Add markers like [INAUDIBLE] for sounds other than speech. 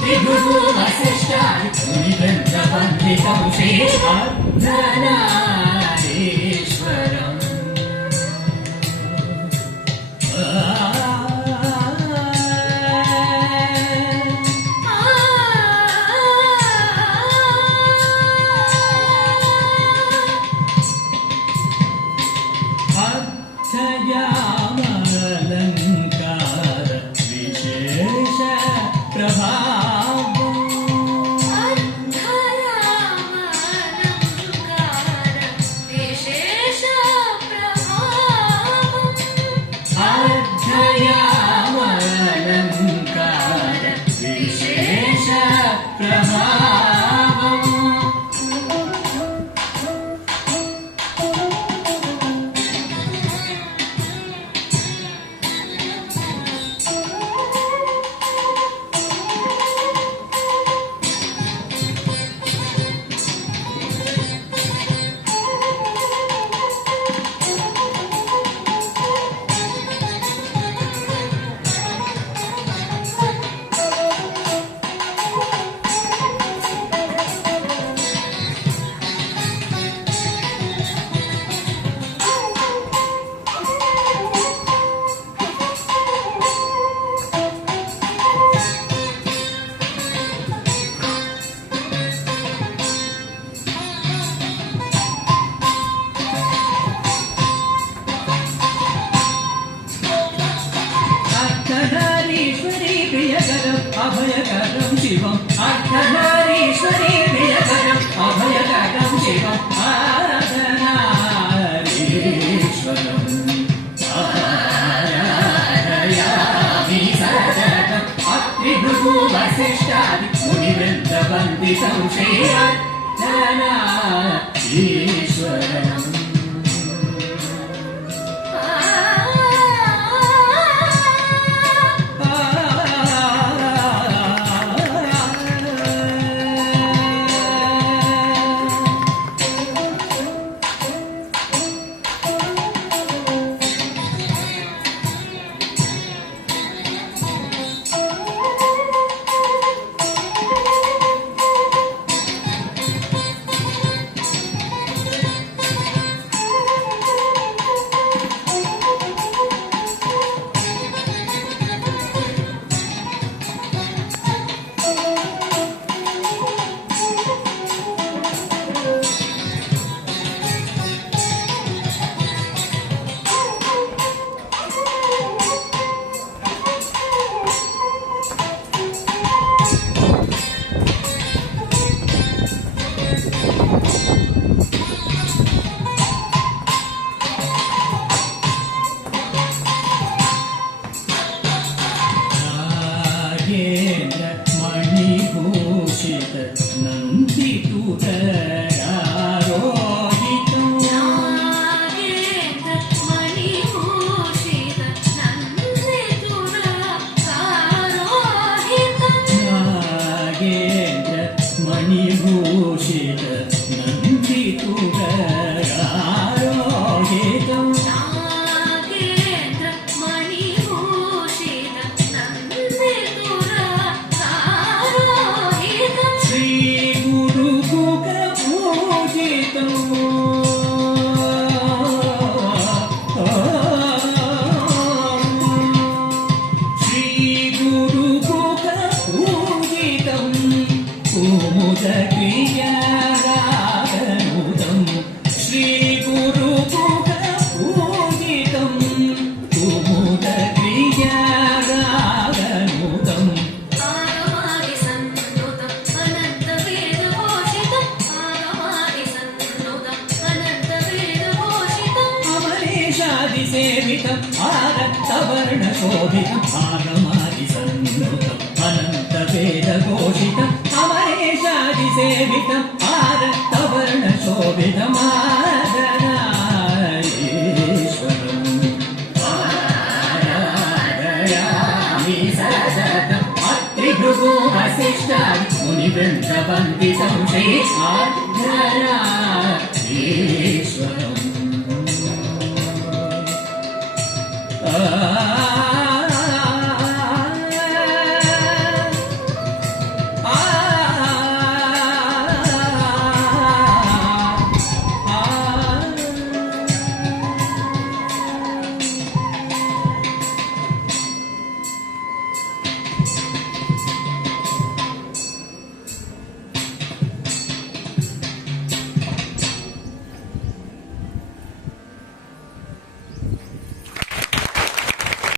త్రిభువశిష్టాని బంధ బంధితం శ్రీ అభయకరం శివం అర్ధనారీశ్వరీ ప్రియకరం అభయకరం శివం ఆరాధనారీశ్వరం ఆరాధయామి సరసరం అత్రిభువు వశిష్టాది మునివెంత బంది సంశయాత్ ఆది సేవితం ఆరక్తవర్ణ శోభితం ఆగమాది సన్నుతం అనంత వేద ఘోషితం అమరేషాది సేవితం ఆరక్తవర్ణ శోభితమాదనా मुनिवृन्दवन्ति संशये आधरा 啊 [LAUGHS]